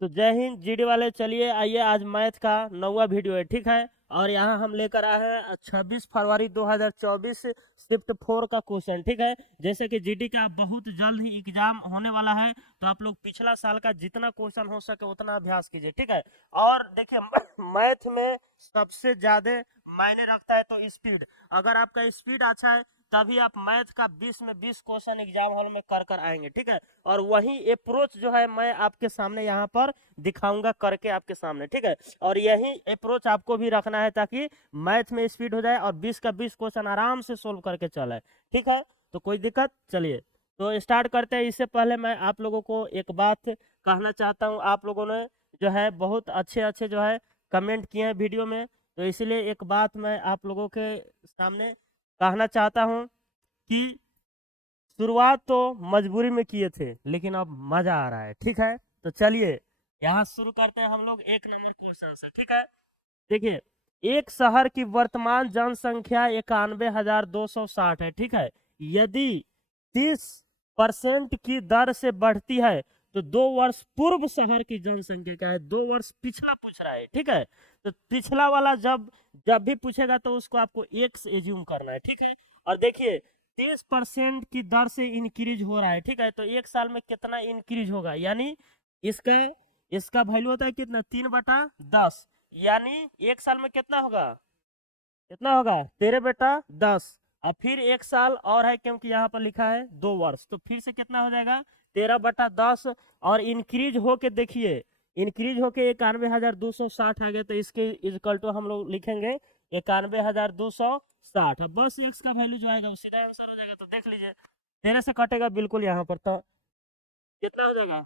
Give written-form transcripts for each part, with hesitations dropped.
तो जय हिंद जीडी वाले, चलिए आइए, आज मैथ का 9वां वीडियो है, ठीक है। और यहाँ हम लेकर आए हैं 26 फरवरी 2024 शिफ्ट 4 का क्वेश्चन, ठीक है। जैसे कि जीडी का बहुत जल्द ही एग्जाम होने वाला है, तो आप लोग पिछला साल का जितना क्वेश्चन हो सके उतना अभ्यास कीजिए, ठीक है। और देखिए मैथ में सबसे ज्यादा मायने रखता है तो स्पीड। अगर आपका स्पीड अच्छा है तभी आप मैथ का 20 में 20 क्वेश्चन एग्जाम हॉल में कर कर आएंगे, ठीक है। और वही अप्रोच जो है मैं आपके सामने यहाँ पर दिखाऊंगा करके आपके सामने, ठीक है। और यही अप्रोच आपको भी रखना है ताकि मैथ में स्पीड हो जाए और 20 का 20 क्वेश्चन आराम से सोल्व करके चले, ठीक है। तो कोई दिक्कत, चलिए तो स्टार्ट करते हैं। इससे पहले मैं आप लोगों को एक बात कहना चाहता हूँ। आप लोगों ने जो है बहुत अच्छे अच्छे जो है कमेंट किए हैं वीडियो में, तो इसलिए एक बात मैं आप लोगों के सामने कहना चाहता हूँ कि शुरुआत तो मजबूरी में किए थे लेकिन अब मजा आ रहा है, ठीक है। तो चलिए यहाँ शुरू करते हैं हम लोग 1 नंबर क्वेश्चन से, ठीक है। देखिए, एक शहर की वर्तमान जनसंख्या 91,260 है, ठीक है। यदि 30% की दर से बढ़ती है तो 2 वर्ष पूर्व शहर की जनसंख्या क्या है, 2 वर्ष पिछला पूछ रहा है, ठीक है। तो पिछला वाला जब जब भी पूछेगा तो उसको आपको एक्स एज्यूम करना है, ठीक है। और देखिए 30% की दर से इंक्रीज हो रहा है, ठीक है। तो एक साल में कितना इंक्रीज होगा, यानी इसका इसका वैल्यू होता है कितना, 3/10, यानी एक साल में कितना होगा, कितना होगा 13/10। और फिर एक साल और है क्योंकि यहाँ पर लिखा है 2 वर्ष, तो फिर से कितना हो जाएगा 13/10। और इंक्रीज होके देखिए, इंक्रीज होके 91,260 आ गए, तो इसके इक्वल टू हम लोग लिखेंगे 91,260। बस एक्स का वैल्यू जो आएगा वो सीधा आंसर हो जाएगा। तो देख लीजिए 13 से कटेगा बिल्कुल यहाँ पर, तो कितना हो जाएगा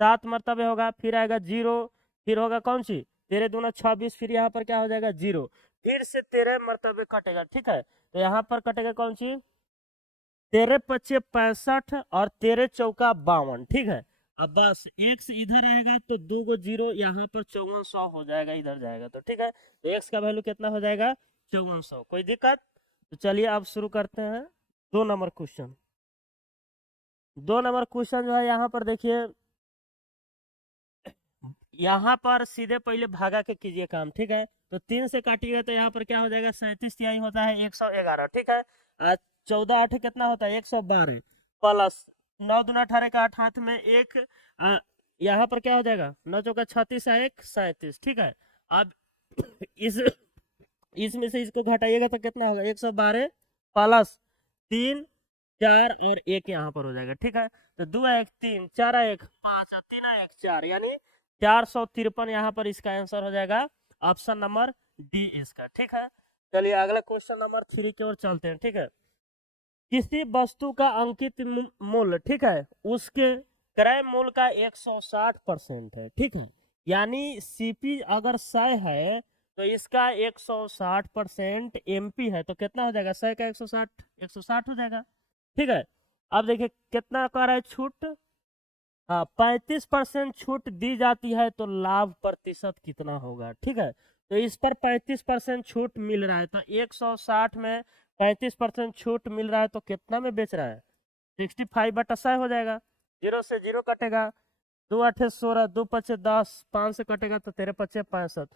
7 मरतबे होगा, फिर आएगा 0, फिर होगा कौन सी 13×2 = 26, फिर यहाँ पर क्या हो जाएगा 0, फिर से 13 मरतबे कटेगा, ठीक है। तो यहाँ पर कटेगा कौन सी 13×5 = 65 और 13×4 = 52, ठीक है। अब बस एक्स इधर आएगा तो 2 गो 0 यहाँ पर 5400 हो जाएगा, इधर जाएगा तो, ठीक है। तो एक्स का वैल्यू कितना हो जाएगा 5400। कोई दिक्कत, तो चलिए अब शुरू करते हैं 2 नंबर क्वेश्चन। 2 नंबर क्वेश्चन जो है यहाँ पर देखिए, यहाँ पर सीधे पहले भागा के कीजिए काम, ठीक है। तो 3 से काटिएगा तो यहाँ पर क्या हो जाएगा 37 होता है 111, ठीक है। 14 8 कितना होता है 112, प्लस 9 दूना 18 का 8 हाथ में एक, यहाँ पर क्या हो जाएगा 9 चौका 36 1 37, ठीक है। अब इस इसमें से इसको घटाइएगा तो कितना होगा 112 प्लस 3 4 और 1 यहाँ पर हो जाएगा, ठीक है। तो 2 1 3 4 1 5 3 1 4, यानी 453 यहाँ पर इसका आंसर हो जाएगा ऑप्शन नंबर डी इसका, ठीक है। चलिए अगला क्वेश्चन नंबर 3 की ओर चलते हैं, ठीक है। किसी वस्तु का अंकित मूल्य, ठीक है, उसके क्रय मूल्य का 160% है, ठीक है। यानी सीपी अगर 100 है तो इसका 160% एमपी है, तो कितना हो जाएगा 100 का 160 हो जाएगा, ठीक है। अब देखिए कितना कर रहा है छूट, हाँ 35% छूट दी जाती है, तो लाभ प्रतिशत कितना होगा, ठीक है। तो इस पर 35% छूट मिल रहा है, तो 160 में 35% छूट मिल रहा है तो कितना में बेच रहा है 65/100 हो जाएगा। 0 से 0 कटेगा, 2 8 16, 2 5 10, 5 से कटेगा तो 13 5 65,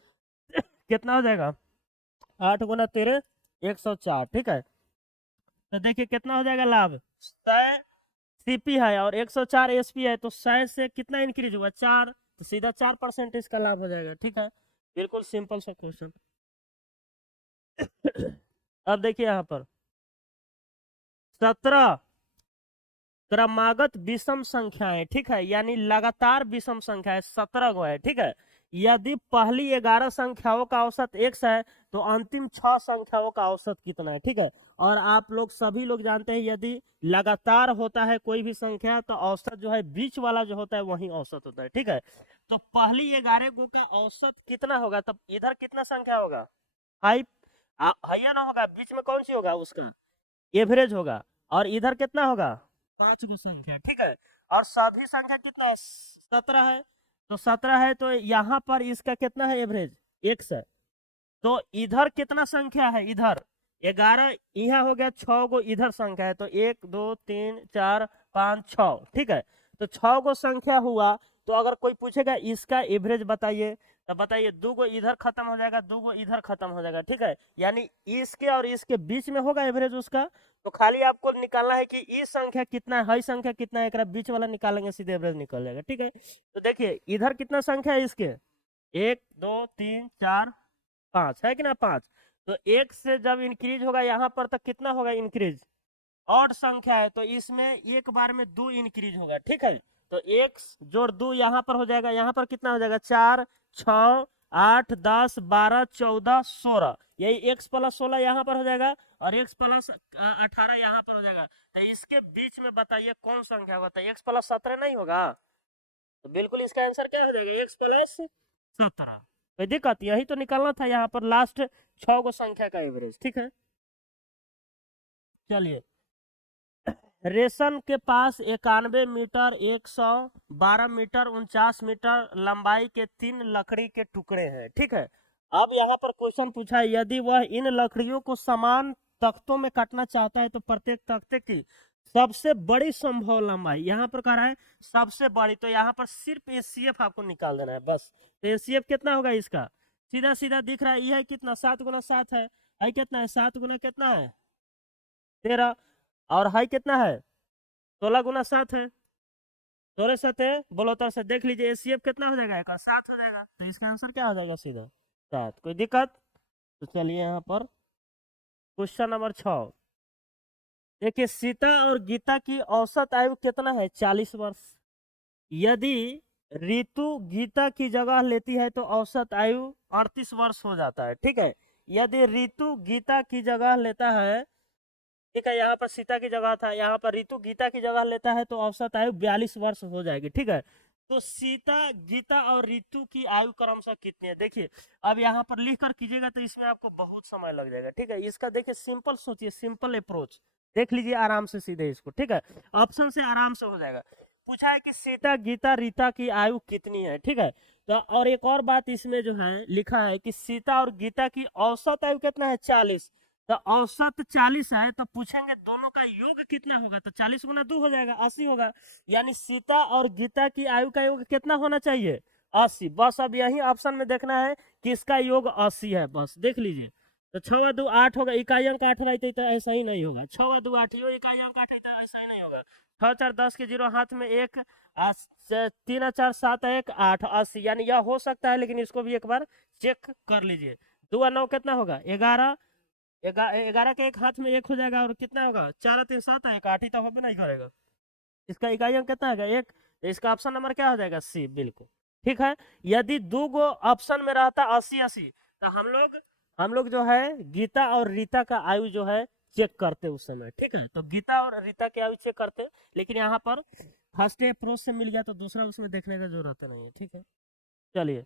कितना हो जाएगा 8 × 13 = 104, ठीक है। तो देखिए कितना हो जाएगा लाभ 100 सीपी है और 104 एसपी है, तो 100 से कितना इंक्रीज हुआ 4, तो सीधा 4% इसका लाभ हो जाएगा, ठीक है। बिल्कुल सिंपल सा क्वेश्चन। अब देखिए यहाँ पर 17 क्रमागत विषम संख्याएं, ठीक है, यानी लगातार विषम संख्याएं 17 गो है, ठीक है। यदि पहली 11 संख्याओं का औसत x है तो अंतिम 6 संख्याओं का औसत कितना है, ठीक है। और आप लोग सभी लोग जानते हैं यदि लगातार होता है कोई भी संख्या तो औसत जो है बीच वाला जो होता है वही औसत होता है, ठीक है। तो पहली 11 गो का औसत कितना होगा, तब इधर कितना संख्या होगा 5 है या ना होगा, बीच में कौन सी होगा उसका एवरेज होगा, और इधर कितना होगा 5 गो संख्या, ठीक है। और सभी संख्या कितना है 17 है, तो 17 है तो यहाँ पर इसका कितना है एवरेज x है। तो इधर कितना संख्या है, इधर 11, यह हो गया 6 गो इधर संख्या है, तो 1 2 3 4 5 6, ठीक है। तो 6 गो संख्या हुआ, तो अगर कोई पूछेगा इसका एवरेज बताइए, तो बताइए 2 गो इधर खत्म हो जाएगा, 2 गो इधर खत्म हो जाएगा, ठीक है, यानी इसके और इसके बीच में होगा एवरेज उसका। तो खाली आपको निकालना है कि ई संख्या कितना है, हई संख्या कितना है, एक बीच वाला निकालेंगे, सीधे एवरेज निकल जाएगा, ठीक है। तो देखिए इधर कितना संख्या है इसके, 1 2 3 4 5 है कि ना, 5। तो 1 से जब इंक्रीज होगा यहाँ पर तक कितना होगा इंक्रीज, ऑड संख्या है, तो इसमें एक बार में 2 इंक्रीज होगा, ठीक है। तो 1 जोड़ 2 यहाँ पर हो जाएगा, यहाँ पर कितना हो जाएगा, 4 6 8 10 12 14 16, यही x प्लस 16 यहाँ पर हो जाएगा, और x प्लस 18 यहाँ पर हो जाएगा। तो इसके बीच में बताइए कौन संख्या होगा, तो x प्लस 17 नहीं होगा, तो बिल्कुल इसका आंसर क्या हो जाएगा, x प्लस 17। कोई दिक्कत, यही तो निकालना था यहाँ पर लास्ट 6 गो संख्या का एवरेज, ठीक है। चलिए, रेशम के पास 91 मीटर 112 मीटर 49 मीटर लंबाई के 3 लकड़ी के टुकड़े हैं, ठीक है। अब यहाँ पर क्वेश्चन पूछा है, यदि वह इन लकड़ियों को समान तख्तों में काटना चाहता है तो प्रत्येक तख्ते की सबसे बड़ी संभव लंबाई, यहाँ पर कह रहा है सबसे बड़ी, तो यहाँ पर सिर्फ एचसीएफ आपको निकाल देना है बस। तो एचसीएफ कितना होगा इसका, सीधा सीधा दिख रहा है, यह कितना 7 गुना 7 है, आई कितना है 7 गुना कितना है 13, और हाई कितना है 16 गुना 7 है, 16 7 है, बोलो तो से देख लीजिए एचसीएफ कितना हो जाएगा, 7 हो जाएगा, तो इसका आंसर क्या हो जाएगा सीधा 7। कोई दिक्कत, तो चलिए यहाँ पर क्वेश्चन नंबर 6 देखिए, सीता और गीता की औसत आयु कितना है, 40 वर्ष। यदि ऋतु गीता की जगह लेती है तो औसत आयु 38 वर्ष हो जाता है, ठीक है। यदि ऋतु गीता की जगह लेता है, ठीक है, यहाँ पर सीता की जगह था, यहाँ पर ऋतु गीता की जगह लेता है तो औसत आयु 42 वर्ष हो जाएगी, ठीक है। तो सीता गीता और ऋतु की आयु क्रमशः कितनी है, देखिए अब यहाँ पर लिख कर कीजिएगा तो इसमें आपको बहुत समय लग जाएगा, ठीक है। इसका देखिए सिंपल सोचिए, सिंपल अप्रोच देख लीजिए आराम से सीधे इसको, ठीक है, ऑप्शन से आराम से हो जाएगा। पूछा है कि सीता गीता रीता की आयु कितनी है, ठीक है। तो और एक और बात इसमें जो है लिखा है कि सीता और गीता की औसत आयु कितना है 40, तो औसत 40 है, तो पूछेंगे दोनों का योग कितना होगा, तो 40 गुना 2 हो जाएगा 80 होगा, यानी सीता और गीता की आयु का योग कितना होना चाहिए 80। बस अब यही ऑप्शन में देखना है कि इसका योग 80 है, बस देख लीजिए। तो 6 2 8 होगा, इकाई अंक 8 रहते तो ऐसा ही नहीं होगा, 6 2 8 यो इकाई अंक 8 है ऐसा ही नहीं होगा। 6 4 10 के 0 हाथ में 1, 3 4 7 1 8 80, यानी यह हो सकता है, लेकिन इसको भी एक बार चेक कर लीजिए। 2 9 कितना होगा 11, 11 के एक हाथ में 1 हो जाएगा, और कितना होगा 4 3 7 1 8 ही तो होगा नहीं करेगा, इसका इकाई अंक कितना है 1, तो इसका ऑप्शन नंबर क्या हो जाएगा सी, बिल्कुल ठीक है। यदि 2 गो ऑप्शन में रहता 80 80, तो हम लोग जो है गीता और रीता का आयु जो है चेक करते उस समय, ठीक है। तो गीता और रीता के आयु चेक करते, लेकिन यहाँ पर फर्स्ट अप्रोच से मिल गया तो दूसरा उसमें देखने का जरूरत नहीं है, ठीक है। चलिए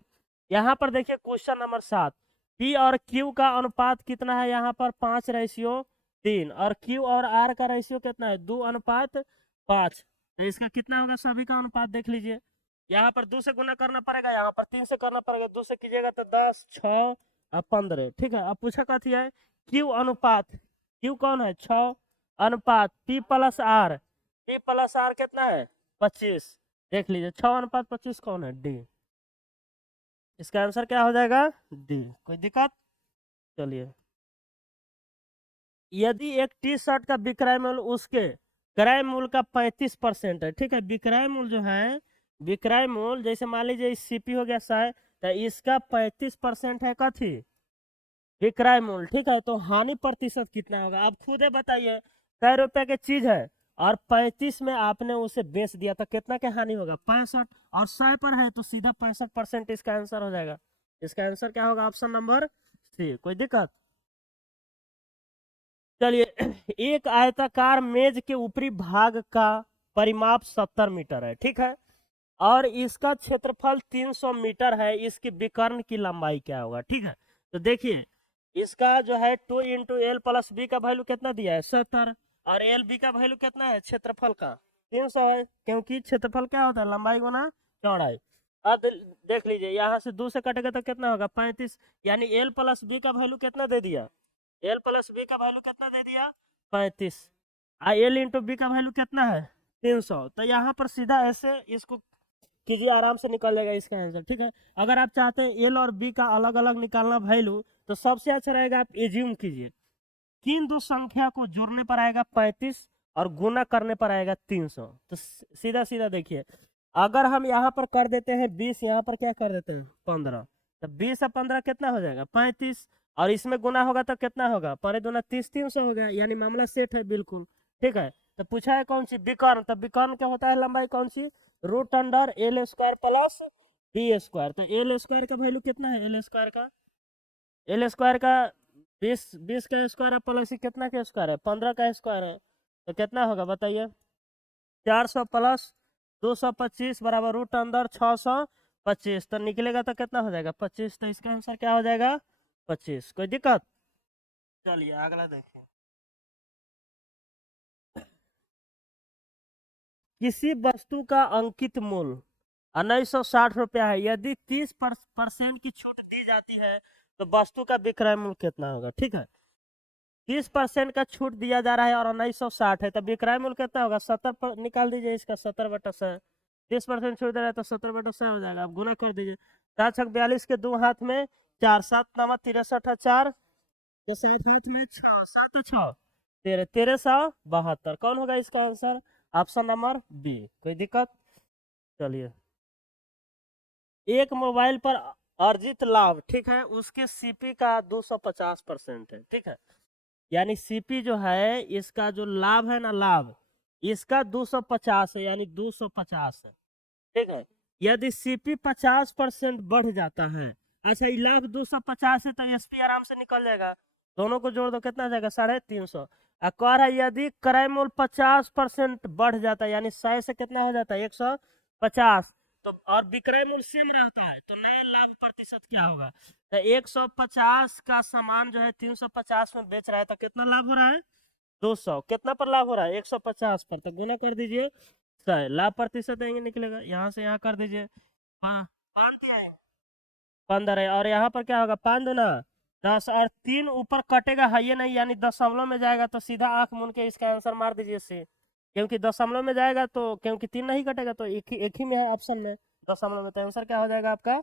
यहाँ पर देखिए क्वेश्चन नंबर 7, पी और क्यू का अनुपात कितना है, यहाँ पर 5:3, और क्यू और आर का रेशियो कितना है 2:5, तो इसका कितना होगा सभी का अनुपात देख लीजिए। यहाँ पर 2 से गुना करना पड़ेगा, यहाँ पर 3 से करना पड़ेगा, 2 से कीजिएगा तो 10 6 और 15, ठीक है। अब पूछा कथी है क्यू अनुपात, क्यू कौन है 6 अनुपात P plus R, P plus R कितना है 25, देख लीजिए 6:25 कौन है डी, इसका आंसर क्या हो जाएगा डी। कोई दिक्कत, चलिए यदि एक टी शर्ट का विक्रय मूल्य उसके क्रय मूल्य का 35% है, ठीक है। विक्रय मूल्य जो है, विक्रय मूल्य जैसे मान लीजिए सीपी हो गया 100, तो इसका 35% है कथी विक्रय मूल्य, ठीक है। तो हानि प्रतिशत कितना होगा, आप खुद बताइए 100 रुपए की चीज है और 35 में आपने उसे बेच दिया तो कितना के हानि होगा 65, और 100 पर है तो सीधा 65% इसका आंसर हो जाएगा। इसका आंसर क्या होगा ऑप्शन नंबर सी। कोई दिक्कत, चलिए एक आयताकार मेज के ऊपरी भाग का परिमाप 70 मीटर है, ठीक है, और इसका क्षेत्रफल 300 मीटर है, इसकी विकर्ण की लंबाई क्या होगा, ठीक है। तो देखिए इसका जो है 2 × L + B का वैल्यू कितना दिया है 70, और एल बी का वैल्यू कितना है क्षेत्रफल का 300 है, क्योंकि क्षेत्रफल क्या होता है लंबाई गुना चौड़ाई। अब देख लीजिए यहाँ से 2 से कटेगा तो कितना होगा 35, यानी L + B का वैल्यू कितना दे दिया, L + B का वैल्यू कितना दे दिया 35, L × B का वैल्यू कितना है 300। तो यहाँ पर सीधा ऐसे इसको कीजिए, आराम से निकल जाएगा इसका आंसर। ठीक है, अगर आप चाहते हैं एल और बी का अलग अलग निकालना वैल्यू, तो सबसे अच्छा रहेगा आप एज्यूम कीजिए, किन दो संख्या को जोड़ने पर आएगा 35 और गुना करने पर आएगा 300। तो सीधा सीधा देखिए, अगर हम यहाँ पर कर देते हैं 20, यहाँ पर क्या कर देते हैं 15, तो 20 और 15 कितना हो जाएगा 35, और इसमें गुना होगा तो कितना होगा 5 दूना 30, 300 हो गया, यानी मामला सेट है बिल्कुल। ठीक है, तो पूछा है कौन सी विकर्ण, तो विकर्ण क्या होता है लंबाई कौन सी, root under L square plus B square. तो एल स्क्वायर का वैल्यू कितना है, एल स्क्वायर का 20 का स्क्वायर है प्लस ही कितना का स्क्वायर है 15 का स्क्वायर है, तो कितना होगा बताइए, 400 प्लस 225 बराबर रूट अंदर 625, तो निकलेगा तो कितना हो जाएगा 25, तो इसका आंसर क्या हो जाएगा 25। कोई दिक्कत, चलिए अगला देखिए। किसी वस्तु का अंकित मूल्य 1960 रुपया है, यदि 30% की छूट दी जाती है तो वस्तु का विक्रय मूल्य कितना होगा। ठीक है, 30% का छूट दिया जा रहा है और 1960 है, तो विक्रय मूल्य कितना होगा 70 पर निकाल दीजिए इसका, 70/100। 30% छूट दे रहा है तो 70/100 हो जाएगा, आप गुना कर दीजिए। 4×6 = 42 के 2 हाथ में 4, 7 9 63 4, तो 7 हाथ में 6, 7 6 13, 1372। कौन होगा इसका आंसर, ऑप्शन नंबर बी। कोई दिक्कत, चलिए। एक मोबाइल पर अर्जित लाभ, ठीक है, उसके सीपी का 250% है। ठीक है, यानी सीपी जो है इसका जो लाभ है ना, लाभ इसका 250 है, यानी 250 है। ठीक है, यदि सीपी 50% बढ़ जाता है, अच्छा ये लाभ 250 है तो एसपी आराम से निकल जाएगा, दोनों को जोड़ दो कितना जाएगा 350। कह रहा है यदि क्रय मूल्य 50% बढ़ जाता है, यानी 100 से कितना हो जाता है 150, तो और विक्रय मूल्य सेम रहता है, तो नया लाभ प्रतिशत क्या होगा, तो 150 का सामान जो है 350 में बेच रहा है, तो कितना लाभ हो रहा है 200, कितना पर लाभ हो रहा है 150 पर, तो गुना कर दीजिए 100, लाभ प्रतिशत देंगे निकलेगा, यहाँ से यहाँ कर दीजिए 15 है, और यहाँ पर क्या होगा 5 दूना 10, और 3 ऊपर कटेगा है ये नहीं, यानी दशमलव में जाएगा तो सीधा आंख मूंद के इसका आंसर मार दीजिए सी, क्योंकि दशमलव में जाएगा तो, क्योंकि 3 नहीं कटेगा तो एक ही में है ऑप्शन में दशमलव में, तो आंसर क्या हो जाएगा आपका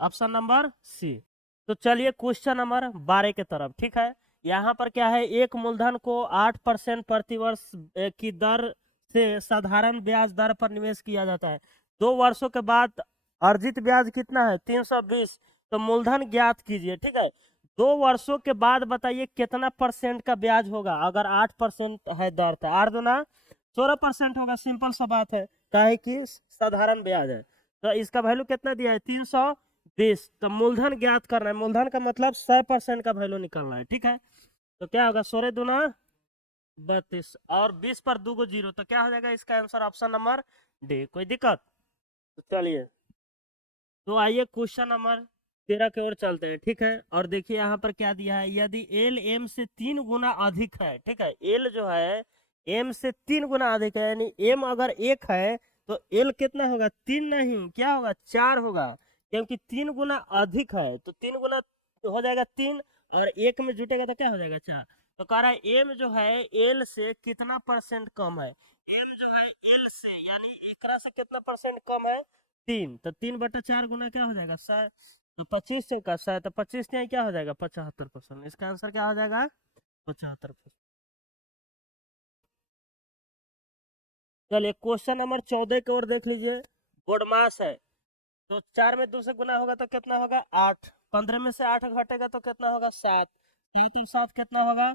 ऑप्शन नंबर सी। तो चलिए क्वेश्चन नंबर 12 के तरफ। ठीक है, यहाँ पर क्या है, एक मूलधन को 8% प्रतिवर्ष की दर से साधारण ब्याज दर पर निवेश किया जाता है, 2 वर्षों के बाद अर्जित ब्याज कितना है 320, तो मूलधन ज्ञात कीजिए। ठीक है, 2 वर्षों के बाद बताइए कितना परसेंट का ब्याज होगा, अगर 8% है दर, तो 8 दूना 16% होगा, सिंपल सा बात है, काहे कि साधारण ब्याज है, तो इसका वैल्यू कितना दिया है 320, तो मूलधन ज्ञात करना है, मूलधन का मतलब 100% का वैल्यू निकालना है। ठीक है, तो क्या होगा 16 दूना 32, और 20 पर 2 को 0, तो क्या हो जाएगा इसका आंसर ऑप्शन नंबर डी। कोई दिक्कत, तो चलिए, तो आइए क्वेश्चन नंबर 13 की ओर चलते हैं। ठीक है, और देखिए यहाँ पर क्या दिया है, यदि एल एम से 3 गुना अधिक है, ठीक है, एल जो है एम से 3 गुना अधिक है, यानी एम अगर 1 है तो एल कितना होगा 3 नहीं, क्या होगा 4 होगा, क्योंकि 3 गुना अधिक है, तो 3 गुना हो जाएगा 3, और 1 में जुटेगा तो क्या हो जाएगा 4, तो कह रहा है एम जो है एल से कितना परसेंट कम है, एम जो है एल से यानी एकरा से कितना परसेंट कम है 3, तो 3/4 गुना क्या हो जाएगा 100, तो 25 से का 100, तो 25 यहाँ क्या हो जाएगा 75%, इसका आंसर क्या हो जाएगा 75%। चलिए क्वेश्चन नंबर 14 की ओर देख लीजिए, बोडमास है, तो 4 में 2 से गुना होगा तो कितना होगा 8, 15 में से 8 घटेगा तो कितना होगा 7, 7 और 7 कितना होगा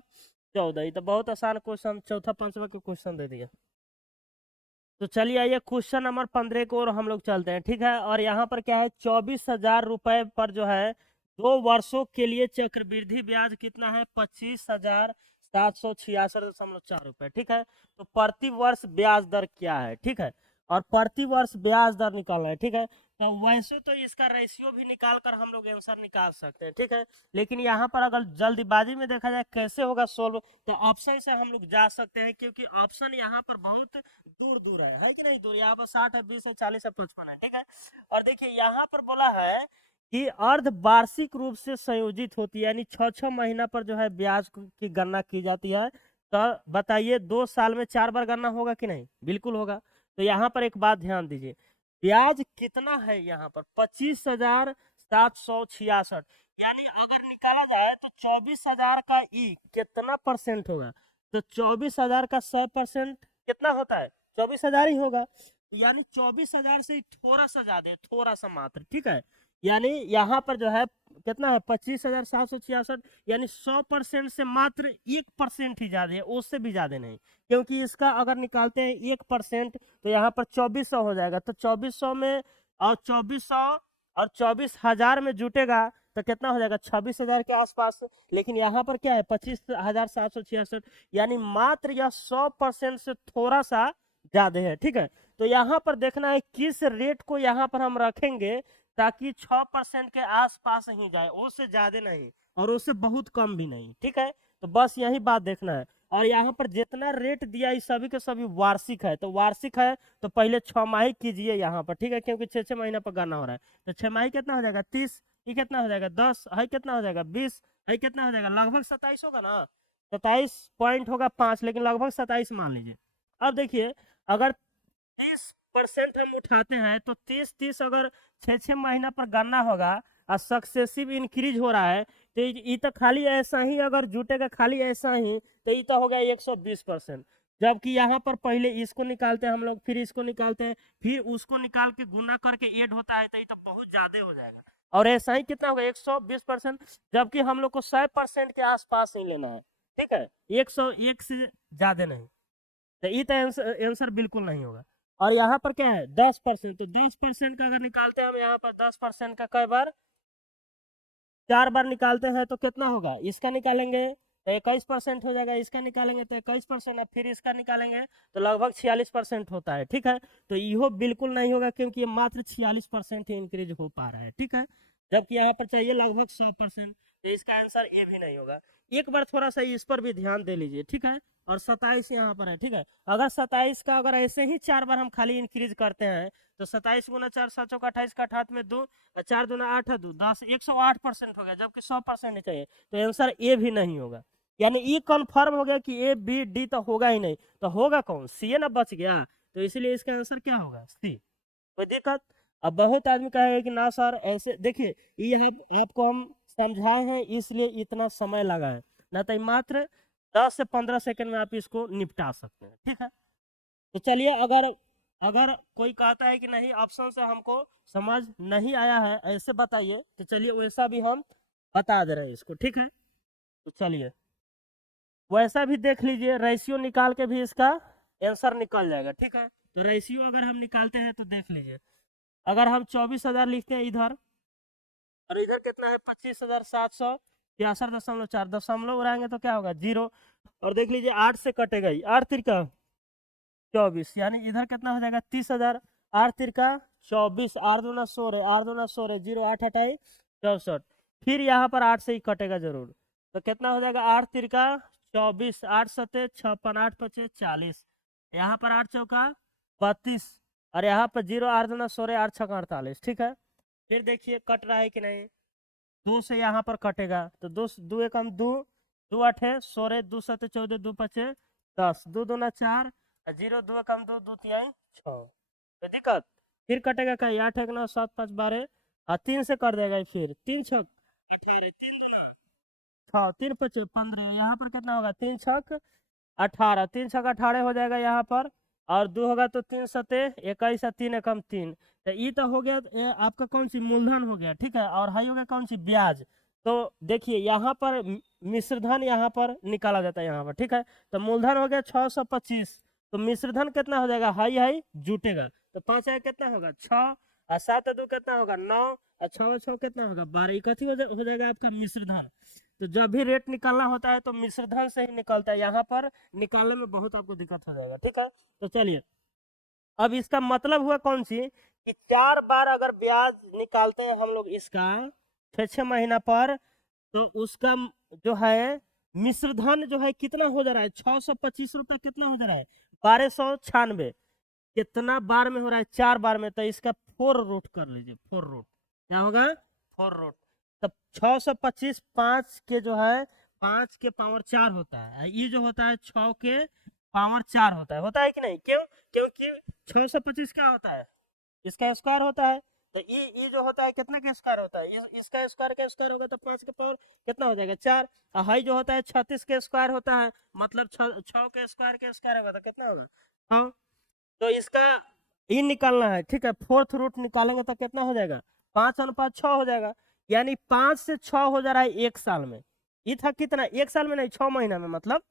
14, ये तो बहुत आसान क्वेश्चन, चौथा पांचवा के क्वेश्चन दे दिया। तो चलिए आइए क्वेश्चन नंबर 15 को और हम लोग चलते हैं। ठीक है, और यहाँ पर क्या है 24,000 रुपए पर जो है 2 वर्षों के लिए चक्रवृद्धि ब्याज कितना है 25,766.4 रुपए। ठीक है, तो प्रति वर्ष ब्याज दर क्या है, ठीक है, और प्रति वर्ष ब्याज दर निकालना है। ठीक है, तो वैसे तो इसका रेशियो भी निकाल कर हम लोग आंसर निकाल सकते हैं। ठीक है, लेकिन यहाँ पर अगर जल्दीबाजी में देखा जाए कैसे होगा सोल्व, तो ऑप्शन से हम लोग जा सकते हैं, क्योंकि ऑप्शन यहाँ पर बहुत दूर दूर है कि नहीं दूर, यहाँ पर 60 है, 20 है, 40 है, 55 है। ठीक है, और देखिए यहाँ पर बोला है कि अर्ध वार्षिक रूप से संयोजित होती है, यानी 6-6 महीना पर जो है ब्याज की गणना की जाती है, तो बताइए 2 साल में 4 बार गणना होगा कि नहीं, बिल्कुल होगा। तो यहाँ पर एक बात ध्यान दीजिए, ब्याज कितना है यहाँ पर 25,766, यानी अगर निकाला जाए तो 24,000 का ई कितना परसेंट होगा, तो 24,000 का 100% कितना होता है, 24,000 ही होगा, यानी 24,000 से थोड़ा सा ज्यादा, थोड़ा सा मात्र, ठीक है। यानी यहाँ पर जो है कितना है 25,766, यानी 100% से मात्र 1% ही ज्यादा है, उससे भी ज्यादा नहीं, क्योंकि इसका अगर निकालते हैं 1% तो यहाँ पर 2400 हो जाएगा, तो 2400 में और 2400 और 24,000 में जुटेगा तो कितना हो जाएगा 26,000 के आसपास। लेकिन यहाँ पर क्या है 25,766, यानी मात्र यह 100% से थोड़ा सा ज्यादा है, ठीक है। तो यहाँ पर देखना है किस रेट को यहाँ पर हम रखेंगे ताकि 6% के आसपास ही जाए, उससे ज्यादा नहीं और उससे बहुत कम भी नहीं, ठीक है। तो बस यही बात देखना है। और यहाँ पर जितना रेट दिया इस सभी के सभी वार्षिक है, तो वार्षिक है तो पहले 6 माही कीजिए यहाँ पर, ठीक है, क्योंकि 6 6 महीना पर गणना हो रहा है। तो 6 माही कितना हो जाएगा 30, ये कितना हो जाएगा 10, है कितना हो जाएगा 20, है कितना हो जाएगा लगभग 27 होगा ना, 27 पॉइंट होगा 5, लेकिन लगभग 27 मान लीजिए। अब देखिए अगर 30% हम उठाते हैं तो 30 अगर 6 6 महीना पर गणना होगा और सक्सेसिव इंक्रीज हो रहा है, तो ये तो खाली ऐसा ही अगर जुटेगा, खाली ऐसा ही तो ये तो हो गया 120%। जबकि यहाँ पर पहले इसको निकालते हैं हम लोग, फिर इसको निकालते हैं, फिर उसको निकाल के गुना करके ऐड होता है, तो ये तो बहुत ज्यादा हो जाएगा। और ऐसा ही कितना होगा 120%, जबकि हम लोग को 100% के आसपास ही लेना है, ठीक है, 101 से ज्यादा नहीं। तो ये तो आंसर बिल्कुल नहीं होगा। और यहाँ पर क्या है 10%, तो 10% का अगर निकालते हैं हम यहाँ पर 10% का कई बार 4 बार निकालते हैं तो कितना होगा, इसका निकालेंगे तो 21% हो जाएगा, इसका निकालेंगे तो 21%, फिर इसका निकालेंगे तो लगभग 46% होता है, ठीक है। तो यो बिल्कुल नहीं होगा क्योंकि ये मात्र 46% ही इंक्रीज हो पा रहा है, ठीक है, जबकि यहाँ पर चाहिए लगभग 100%। तो इसका आंसर ए भी नहीं होगा। एक बार थोड़ा सा इस पर भी ध्यान दे लीजिए, ठीक है। और 27 यहाँ पर है, ठीक है। अगर 27 का अगर ऐसे ही 4 बार हम खाली इंक्रीज करते हैं तो 27 गुना 4 7 चौका 28 का 8 में 2, 4 दूना 8 है 2 10, 108% हो गया, जबकि 100% नहीं चाहिए, तो आंसर ए भी नहीं होगा। यानी ई कंफर्म हो गया कि ए बी डी तो होगा ही नहीं, तो होगा कौन, सी ना बच गया, तो इसलिए इसका आंसर क्या होगा सी। कोई दिक्कत। अब बहुत आदमी कहेगा कि ना सर ऐसे देखिए, ये आपको हम समझाए हैं इसलिए इतना समय लगा है, ना तो मात्र 10 से 15 सेकंड में आप इसको निपटा सकते हैं, ठीक है। तो चलिए अगर अगर कोई कहता है कि नहीं ऑप्शन से हमको समझ नहीं आया है ऐसे बताइए, तो चलिए वैसा भी हम बता दे रहे हैं इसको, ठीक है। तो चलिए वैसा भी देख लीजिए, रेशियो निकाल के भी इसका आंसर निकल जाएगा, ठीक है। तो रेशियो अगर हम निकालते हैं तो देख लीजिए, अगर हम 24,000 लिखते हैं इधर और इधर कितना है 25,763.4, दशमलव उड़ाएंगे तो क्या होगा 0। और देख लीजिए 8 से कटेगा ही, 8 तिरका 24, यानी इधर कितना हो जाएगा 30,000, 8 तिरका 24, 8 दूना 16, 8 दूना 16, 0 8 हटाई 64, फिर यहाँ पर 8 से ही कटेगा जरूर, तो कितना हो जाएगा 8 तिरका 24, 8 सत्ते 56, 8 पचे 40, यहाँ पर 8 चौका 32, और यहाँ पर 0 8 दूना 16, 8 छक्का 48, ठीक है। फिर देखिए कट रहा है कि नहीं, 2 से यहाँ पर कटेगा तो 2 2 एकम 2, 2 8 16, 2 7 14, 2 5 10, 2 दूना 4, 0 2 एकम 2, 2 तिहाई 6, कोई दिक्कत। फिर कटेगा का 8 1 9 7 5 12, और 3 से कर देगा, फिर 3 छक 18, 3 दूना 6, 3 5 15, यहाँ पर कितना होगा 3 छक 18, 3 छक 18 हो जाएगा यहाँ पर, और 2 होगा तो 3 सते 21, 3 एकम 3, तो ये तो हो गया आपका कौन सी मूलधन हो गया, ठीक है। और हाई हो गया कौन सी ब्याज। तो देखिए यहाँ पर मिश्रधन यहाँ पर निकाला जाता है यहाँ पर, ठीक है। तो मूलधन हो गया 625, तो मिश्रधन कितना हो जाएगा हाई हाई जुटेगा, तो 5 है कितना होगा 6, और 7 2 कितना होगा 9, और 6 6 कितना होगा 12, इकट्ठी हो जाएगा आपका मिश्रधन। तो जब भी रेट निकालना होता है तो मिश्रधन से ही निकलता है, यहाँ पर निकालने में बहुत आपको दिक्कत हो जाएगा, ठीक है। तो चलिए अब इसका मतलब हुआ कौन सी कि 4 बार अगर ब्याज निकालते हैं हम लोग इसका 6 6 महीना पर, तो उसका जो है मिश्रधन जो है कितना हो जा रहा है 625 रुपया, कितना हो जा रहा है 1296, कितना बार में हो रहा है 4 बार में, तो इसका 4 रूट कर लीजिए, 4 रूट क्या होगा 4 रूट। तब 625 5 के जो है 5 के पावर 4 होता है, ये जो होता है 6 के पावर 4 होता है कि नहीं, क्यों, क्योंकि 625 क्या होता है इसका स्क्वायर होता है। तो ई जो होता है कितना का स्क्वायर होता है, इसका स्क्वायर का स्क्वायर होगा तो 5 के पावर कितना हो जाएगा 4। और हाई जो होता है 36 के स्क्वायर होता है, मतलब 6 के स्क्वायर होगा तो कितना होगा। हाँ, तो इसका ई निकालना है, ठीक है। फोर्थ रूट निकालेंगे तो कितना हो जाएगा 5:6 हो जाएगा। यानी 5 से 6 हो जा रहा है एक साल में। ये था कितना, एक साल में नहीं 6 महीना में मतलब।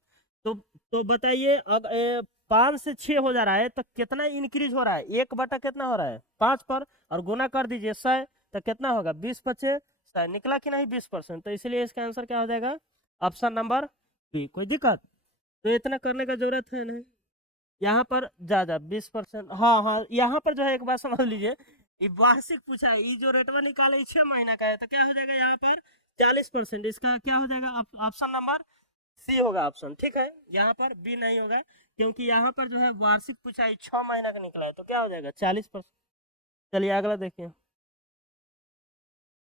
तो बताइए, अब 5 से 6 हो जा रहा है तो कितना इंक्रीज हो रहा है, 1 बटा कितना हो रहा है 5 पर, और गुना कर दीजिए 100, तो कितना होगा 20 × 5 = 100, निकला कि नहीं 20%। तो इसलिए इसका आंसर क्या हो जाएगा ऑप्शन नंबर बी। कोई दिक्कत तो इतना करने का जरूरत है नहीं। यहाँ पर ज्यादा 20%, हाँ हाँ, यहाँ पर जो है एक बात समझ लीजिए, ये वार्षिक पूछा है, ये जो रेटवा निकाले 6 महीना का है तो क्या हो जाएगा यहाँ पर 40%। इसका क्या हो जाएगा ऑप्शन नंबर सी होगा ऑप्शन, ठीक है। यहाँ पर बी नहीं होगा, क्योंकि यहाँ पर जो है वार्षिक पूछा है 6 महीना का निकला है, तो क्या हो जाएगा 40%। चलिए अगला देखिए।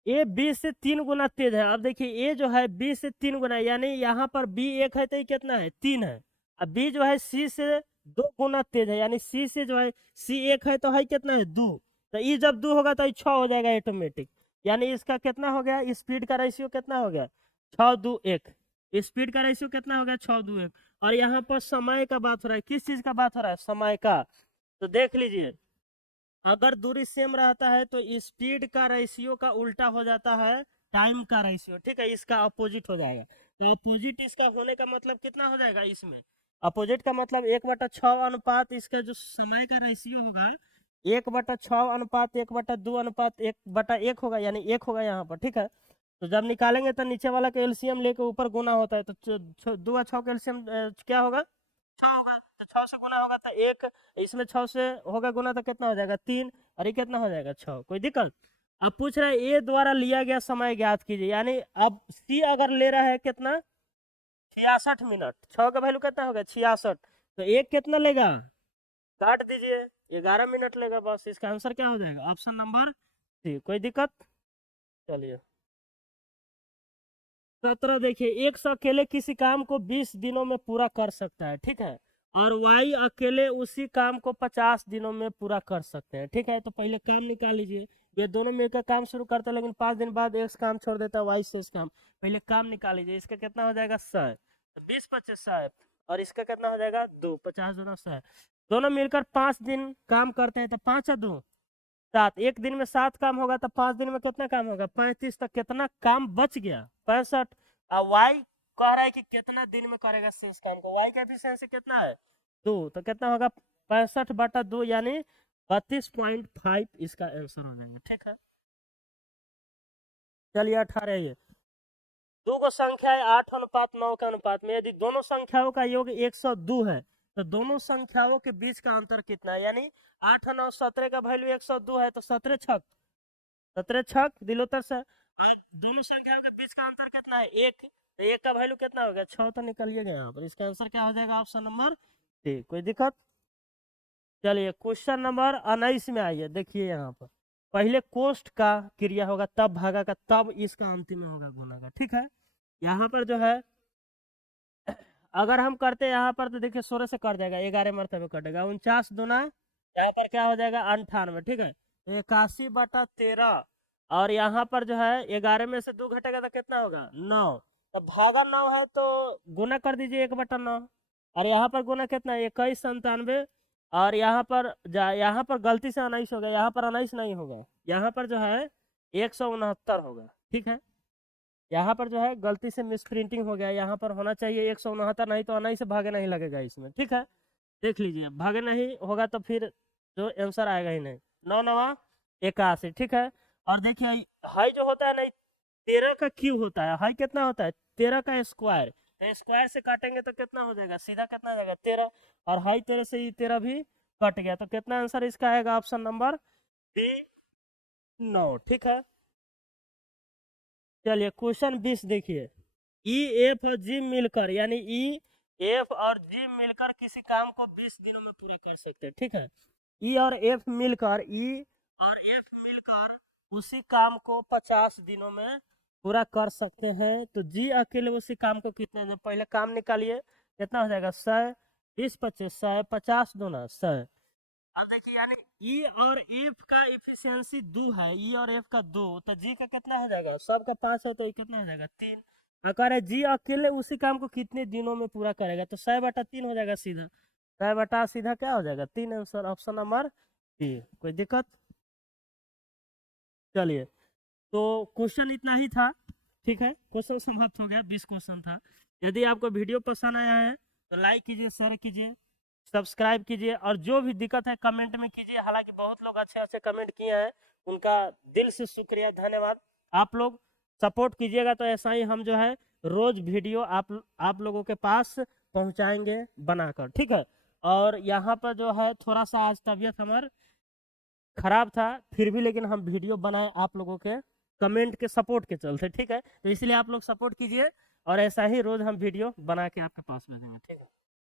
ए बी से 3 गुना तेज है। अब देखिए ए जो है बी से 3 गुना, यानी यहाँ पर बी 1 है तो ये कितना है 3 है। अब बी जो है सी से 2 गुना तेज है, यानी सी से जो है सी 1 है तो है कितना है 2। तो ई जब 2 होगा तो 6 हो जाएगा ऑटोमेटिक। यानी इसका कितना हो गया, स्पीड का रेशियो कितना हो गया 6:2:1। स्पीड का रेशियो कितना हो गया 6:2:1। और यहाँ पर समय का बात हो रहा है, किस चीज का बात हो रहा है समय का। तो देख लीजिए, अगर दूरी सेम रहता है तो स्पीड का रेशियो का उल्टा हो जाता है टाइम का रेशियो, ठीक है, इसका अपोजिट हो जाएगा। तो अपोजिट इसका होने का मतलब कितना हो जाएगा इसमें, अपोजिट का मतलब 1/6 अनुपात इसका जो समय का रेशियो होगा 1/6 अनुपात 1/2 अनुपात 1/1 होगा, यानी 1 होगा यहाँ पर, ठीक है। तो जब निकालेंगे तो नीचे वाला का एलसीएम लेके ऊपर गुना होता है, तो 2 और 6 का एलसीएम क्या होगा 6 होगा। तो 6 से गुना होगा तो 1, इसमें 6 से होगा गुना तो कितना हो जाएगा 3, और ये कितना हो जाएगा 6। कोई दिक्कत। अब पूछ रहे हैं ए द्वारा लिया गया समय ज्ञात कीजिए, यानी अब सी अगर ले रहा है कितना 66 मिनट, 6 का वैल्यू कितना होगा 66, तो एक कितना लेगा काट दीजिए 11 मिनट लेगा बस। इसका आंसर क्या हो जाएगा ऑप्शन नंबर सी। कोई दिक्कत। चलिए 17 देखिए, एक शख्स अकेले किसी काम को 20 दिनों में पूरा कर सकता है, ठीक है। और वाई अकेले उसी काम को 50 दिनों में पूरा कर सकते हैं, ठीक है। तो पहले काम निकाल लीजिए, ये दोनों मिलकर काम शुरू करते हैं लेकिन 5 दिन बाद एक काम छोड़ देता है वाई से काम। पहले काम निकाल लीजिए, इसका कितना हो जाएगा 100, तो 20 × 50 100, और इसका कितना हो जाएगा 2, 50×2 100। दोनों मिलकर 5 दिन काम करते हैं तो 5 और 2 7, एक दिन में 7 काम होगा तो 5 दिन में कितना काम होगा 35। तक कितना काम बच गया 65। और वाई कह रहा है कि कितना दिन में करेगा शेष काम को, वाई का एफिशिएंसी कितना है 2, तो कितना होगा 65/2, यानी 32.5 इसका आंसर हो जाएगा, ठीक है। चलिए 18 ये दो गो संख्या है 8:9 के अनुपात में, यदि दोनों संख्याओं का योग 102 है तो दोनों संख्याओं के बीच का अंतर कितना है। यानी 8 और 9 17 का वैल्यू 102 है तो 17 छक दिलोत्तर से, और दोनों संख्याओं के बीच का अंतर कितना है 1, तो 1 का वैल्यू कितना हो गया 6, तो निकलिएगा यहाँ पर। इसका आंसर क्या हो जाएगा ऑप्शन नंबर डी। कोई दिक्कत। चलिए क्वेश्चन नंबर 19 में आइए, देखिए यहाँ पर पहले कोष्ट का क्रिया होगा तब भागा का तब इसका अंतिम में होगा गुना का, ठीक है। यहाँ पर जो है अगर हम करते हैं यहाँ पर तो देखिए 16 से कट जाएगा, 11 मरतबे कटेगा, 49×2 यहाँ पर क्या हो जाएगा 98, ठीक है। 81/13, और यहाँ पर जो है 11 में से 2 घटेगा तो कितना होगा 9, तो भागा 9 है तो गुना कर दीजिए 1/9, और यहाँ पर गुना कितना है 21/97, और यहाँ पर गलती से 19 हो गया, यहाँ पर 19 नहीं होगा, यहाँ पर जो है 169 होगा, ठीक है। यहाँ पर जो है गलती से मिस प्रिंटिंग हो गया, यहाँ पर होना चाहिए 169, नहीं तो 19 से भागे नहीं लगेगा इसमें, ठीक है। देख लीजिए भागे नहीं होगा तो फिर जो आंसर आएगा ही नहीं। 9×9 = 81, ठीक है। और देखिए हाई जो होता है ना 13 का क्यूब होता है, हाई कितना होता है 13 का स्क्वायर, तो स्क्वायर से काटेंगे तो कितना हो जाएगा सीधा कितना हो जाएगा 13, और हाई 13 से 13 भी कट गया, तो कितना आंसर इसका आएगा ऑप्शन नंबर बी 9, ठीक है। चलिए क्वेश्चन 20 देखिए, ई एफ और जी मिलकर, यानी ई एफ और जी मिलकर किसी काम को 20 दिनों में पूरा कर सकते हैं, ठीक है। ई और एफ मिलकर उसी काम को 50 दिनों में पूरा कर सकते हैं, तो जी अकेले उसी काम को कितने दिन, पहले काम निकालिए कितना हो जाएगा 100, 20 × 25 100, 50×2 100। अब देखिए यानी ई और एफ का इफिशियंसी 2 है, ई और एफ का 2, तो जी का कितना हो जाएगा, सबका 5 है तो कितना हो जाएगा 3। अगर जी अकेले उसी काम को कितने दिनों में पूरा करेगा, तो 100/3 हो जाएगा सीधा, 100 सीधा क्या हो जाएगा 3 आंसर, ऑप्शन नंबर डी। कोई दिक्कत? चलिए, तो क्वेश्चन इतना ही था, ठीक है, क्वेश्चन समाप्त हो गया, 20 क्वेश्चन था। यदि आपको वीडियो पसंद आया है तो लाइक कीजिए, शेयर कीजिए, सब्सक्राइब कीजिए, और जो भी दिक्कत है कमेंट में कीजिए। हालांकि बहुत लोग अच्छे अच्छे कमेंट किए हैं, उनका दिल से शुक्रिया, धन्यवाद। आप लोग सपोर्ट कीजिएगा तो ऐसा ही हम जो है रोज वीडियो आप लोगों के पास पहुंचाएंगे बनाकर, ठीक है। और यहाँ पर जो है थोड़ा सा आज तबीयत हमार खराब था, फिर भी लेकिन हम वीडियो बनाए आप लोगों के कमेंट के सपोर्ट के चलते, ठीक है। तो इसलिए आप लोग सपोर्ट कीजिए, और ऐसा ही रोज हम वीडियो बना के आपके पास भेजेंगे, ठीक है।